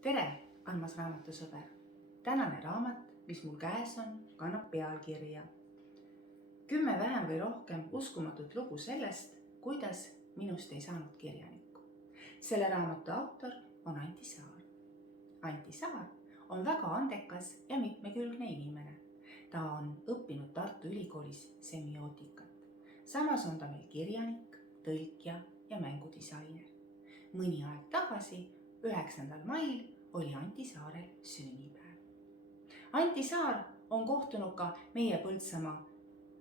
Tere, armas raamatusõber! Tänane raamat, mis mul käes on, kannab pealkirja 10 vähem või rohkem uskumatut lugu sellest, kuidas minust ei saanud kirjanikku. Selle raamatu autor on Anti Saar. Anti Saar on väga andekas ja mitmekülgne inimene. Ta on õppinud Tartu Ülikoolis semiootikat. Samas on ta meil kirjanik, tõlkija ja mängudisainer. Mõni aeg tagasi, 9. mail, oli Anti Saarel sünnipäev. Anti Saar on kohtunud ka meie Põltsamaa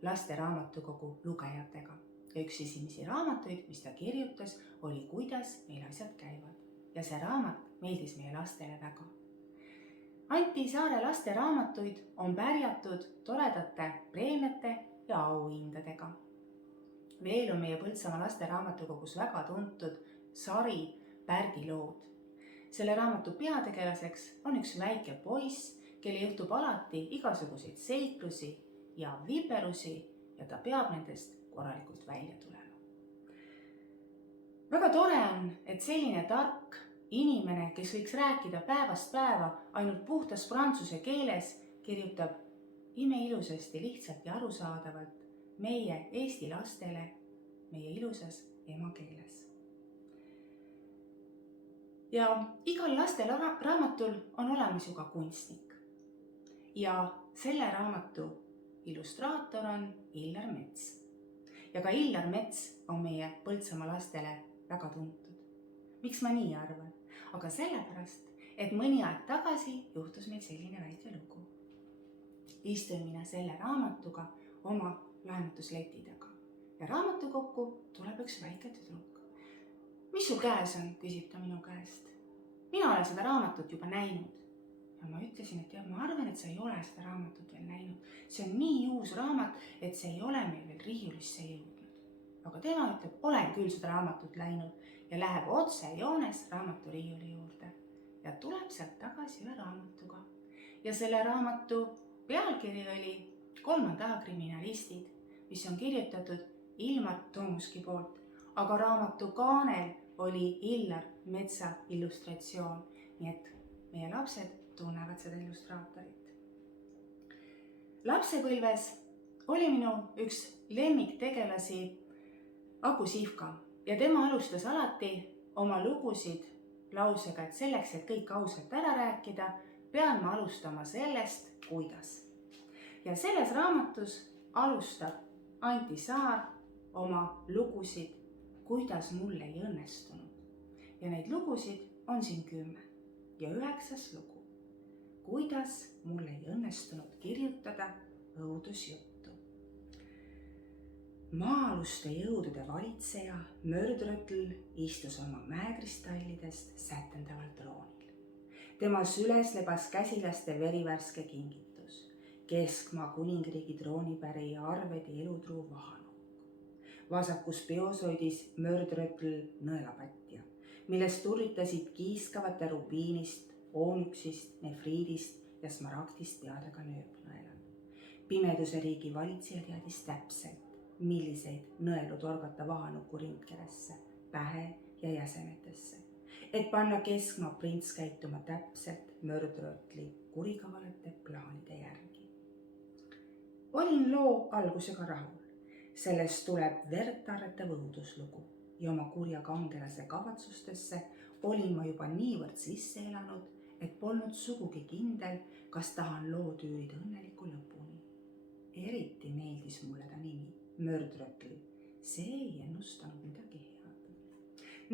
lasteraamatukogu lugejatega. Ja üks esimesi raamatuid, mis ta kirjutas, oli Kuidas meil asjad käivad. Ja see raamat meeldis meie lastele väga. Anti Saare lasteraamatuid on pärjatud toredate preemiate ja auhindadega. Veel on meie Põltsamaa lasteraamatukogus väga tuntud sari Pärdi lood. Selle raamatu peategelaseks on üks väike poiss, kelle juhtub alati igasuguseid seiklusi ja viperusi ja ta peab nendest korralikult välja tulema. Väga tore on, et selline tark inimene, kes võiks rääkida päevast päeva ainult puhtas prantsuse keeles, kirjutab imeilusasti, lihtsalt ja arusaadavalt meie eesti lastele meie ilusas emakeeles. Ja igal lastel raamatul on olemas ju ka kunstnik. Ja selle raamatu illustraator on Illar Mets. Ja ka Illar Mets on meie Põltsamaa lastele väga tuntud. Miks ma nii arvan? Aga sellepärast, et mõni aeg tagasi juhtus meil selline väike lugu. Istuin mina selle raamatuga oma laenutusleti taga. Ja raamatukokku tuleb üks väike tüdruk. Mis sul käes on, küsib ta minu käest. Mina olen seda raamatut juba näinud. Ja ma ütlesin, et ma arvan, et sa ei ole seda raamatut veel näinud. See on nii uus raamat, et see ei ole meil veel riiulisse jõudnud. Aga tema ütleb, olen küll seda raamatut läinud ja läheb otse joones raamatu riiuli juurde. Ja tuleb sealt tagasi ühe raamatuga. Ja selle raamatu pealkiri oli 3. kriminalistid, mis on kirjutatud Ilmar Tomuski poolt. Aga raamatu kaanel oli Illar Metsa illustratsioon, nii et meie lapsed tunnevad seda illustraatorit. Lapsepõlves oli minu üks lemmiktegelasi Aku Sihvka ja tema alustas alati oma lugusid lausega, et selleks, et kõik ausalt ära rääkida, pean ma alustama sellest, kuidas. Ja selles raamatus alustab Anti Saar oma lugusid, kuidas mul ei õnnestunud. Ja neid lugusid on siin 10 ja 9. lugu. Kuidas mul ei õnnestunud kirjutada õudusjuttu. Maa-aluste jõudude valitseja Mördrötl istus oma mäekristallidest sätendaval troonil. Tema süles lebas käsilaste verivärske kingitus, Keskmaa kuningriigi troonipärei Arvedi elutruu vahanukk. Vasakus peos hoidis Mördrötl nõelapatja, millest turritasid kiiskavate rubiinist, oonüksist, nefriidist ja smaragdist peadega nööpnõelad. Pimeduse riigi valitseja teadis täpselt, milliseid nõelu torgata vahanuku rindkeresse, pähe ja jäsemetesse, et panna Keskmaa prints käituma täpselt Mördrötli kurikavalate plaanide järgi. Olin loo algusega rahul. Sellest tuleb vertarretav õuduslugu ja oma kurja kangelase kavatsustesse olin ma juba niivõrd sisse elanud, et polnud sugugi kindel, kas tahan loo tüürida õnneliku lõpuni. Eriti meeldis mulle ta nimi, Mördrötl. See ei ennustanud midagi head.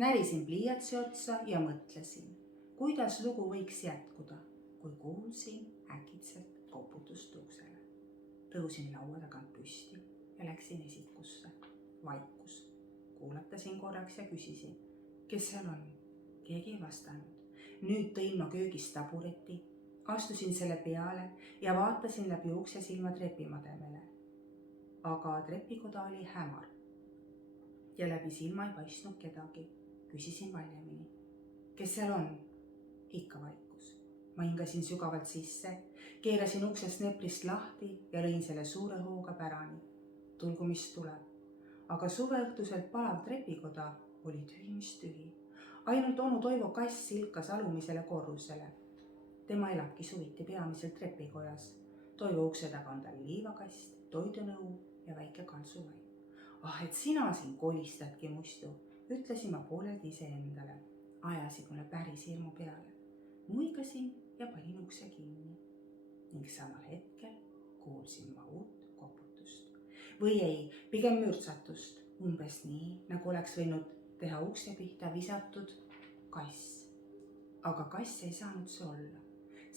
Närisin pliiatsi otsa ja mõtlesin, kuidas lugu võiks jätkuda, kui kuulsin äkitselt koputust uksele. Tõusin laua tagant püsti ja läksin esikusse. Vaikus. Kuulatasin korraks ja küsisin, kes seal on? Keegi ei vastanud. Nüüd tõin ma köögist tabureti, astusin selle peale ja vaatasin läbi uksesilma trepimademele. Aga trepikoda oli hämar ja läbi silma ei paistnud kedagi. Küsisin valjemini, kes seal on? Ikka vaikus. Ma hingasin sügavalt sisse, keerasin uksest neprist lahti ja lõin selle suure hooga pärani. Tulgu mis tuleb. Aga suveõhtuselt palav trepikoda oli tühimist tühi. ainult onu Toivo kass silkas alumisele korrusele. Tema elabki suviti peamiselt trepikojas. Toivo ukse taga on tal liivakast, toidunõu ja väike kaltsuvaip. Ah, et sina siin kolistadki muistu, ütlesin ma poolelt iseendale. Ajasid mulle päris hirmu peale. Muigasin ja panin ukse kinni. Ning samal hetkel kuulsin ma uut koputust. Või ei, pigem mürtsatust. Umbes nii, nagu oleks võinud teha ukse pihta visatud kass. Aga kass ei saanud see olla,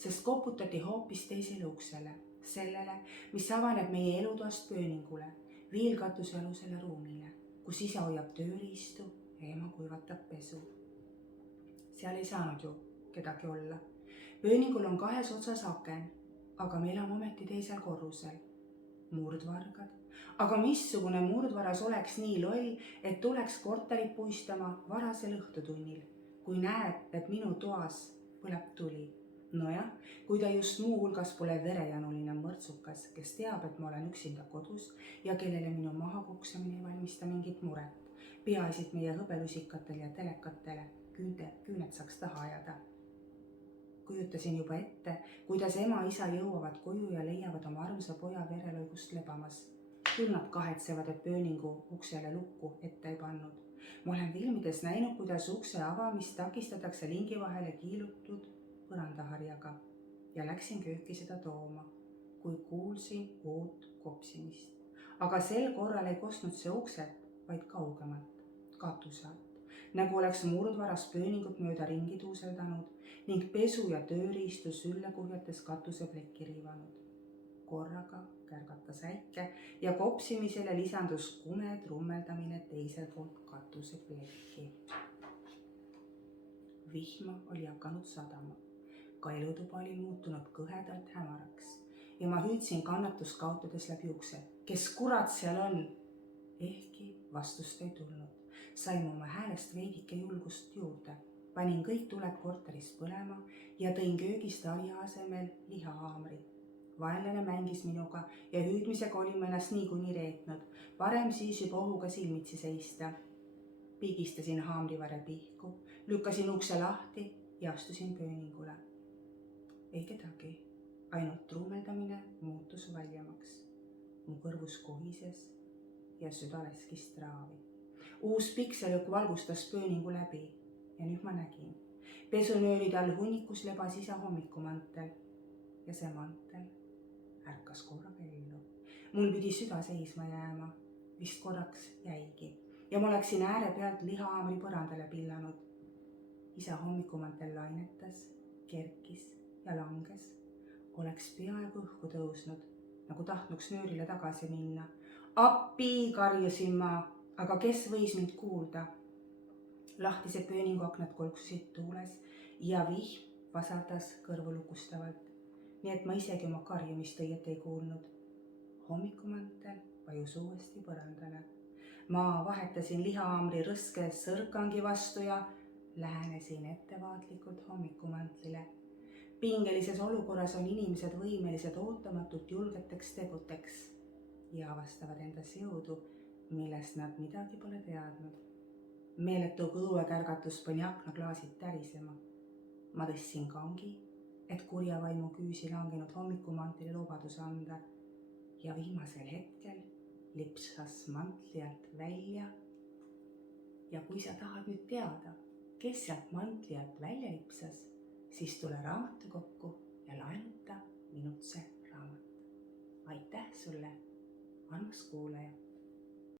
sest koputati hoopis teisele uksele, sellele, mis avaneb meie elutoast pööningule, viilkatusealusele ruumile, kus isa hoiab tööriistu ja ema kuivatab pesu. Seal ei saanud ju kedagi olla. Pööningul on 2 otsas aken, aga me elame ometi teisel korrusel. Murdvargad. Aga missugune murdvaras oleks nii loll, et tuleks korterit puistama varasel õhtutunnil, kui näeb, et minu toas põleb tuli. Nojah, kui ta just muu hulgas pole verejanuline mõrtsukas, kes teab, et ma olen üksinda kodus ja kellele minu mahakuksamine ei valmista mingit muret. Peaisid meie hõbelusikatel ja telekatele küüned saaks taha ajada. Kujutasin juba ette, kuidas ema-isa jõuavad koju ja leiavad oma armsa poja verelõigust lebamas. Küll nad kahetsevad, et pööningu uksele lukku ette ei pannud. Ma olen filmides näinud, kuidas ukse avamist takistatakse lingi vahele kiilutud põrandaharjaga ja läksin kööki seda tooma, kui kuulsin uut kopsimist. Aga sel korral ei kostnud see ukselt, vaid kaugemalt, katuse alt. Nagu oleks murdvaras pööningut mööda ringi tuuseldanud ning pesu ja tööriistu sülle kuhjates katuse plekki riivanud. Korraga kärgatas äike ja kopsimisele lisandus kume trummeldamine teisel poolt katuse plekki. Vihma oli hakanud sadama. Ka elutuba oli muutunud kõhedalt hämaraks ja ma hüüdsin kannatust kaotades läbi ukse. Kes kurat seal on? Ehkki vastust ei tulnud. Sain oma häälest veidike julgust juurde. Panin kõik tuled korteris põlema ja tõin köögist alia asemel lihahaamri. Vaenlane mängis minuga ja hüüdmisega olin ennast niikuinii reetnud. Parem siis juba ohuga silmitsi seista. Pigistasin haamrivarre pihku, lükkasin ukse lahti ja astusin pööningule. Ei kedagi, ainult trummeldamine muutus valjemaks. Mu kõrvus kohises ja süda laskis traavi. Uus pikselõkk valgustas pööningu läbi ja nüüd ma nägin. Pesunööride all hunnikus lebas isa hommikumantel ja see mantel ärkas korraga ellu. Mul pidi süda seisma jääma, vist korraks jäigi ja ma läksin ääre pealt lihahaamri põrandale pillanud. Isa hommikumantel lainetas, kerkis ja langes, oleks peaaegu õhku tõusnud, nagu tahtnuks nöörile tagasi minna. Appi, karjusin ma, aga kes võis mind kuulda? Lahtised pööninguaknad kolksusid tuules ja vihm vasaldas kõrvulukustavalt, nii et ma isegi oma karjumist õieti ei kuulnud. Hommikumantel vajus uuesti põrandale. Ma vahetasin lihahaamri rõske sõrkangi vastu ja lähenesin ettevaatlikult hommikumantlile. Pingelises olukorras on inimesed võimelised ootamatult julgeteks teguteks ja avastavad endas jõudu, millest nad midagi pole teadnud. Meeletu kõuekärgatus pani aknaklaasid tärisema. Ma tõstsin kangi, et kurja vaimu küüsi langenud hommikumantlile lubaduse anda ja viimasel hetkel lipsas mantli alt välja. Ja kui sa tahad nüüd teada, kes sealt mantli alt välja lipsas, siis tule raamatukokku ja laenuta minut see raamat. Aitäh sulle, armas kuulaja!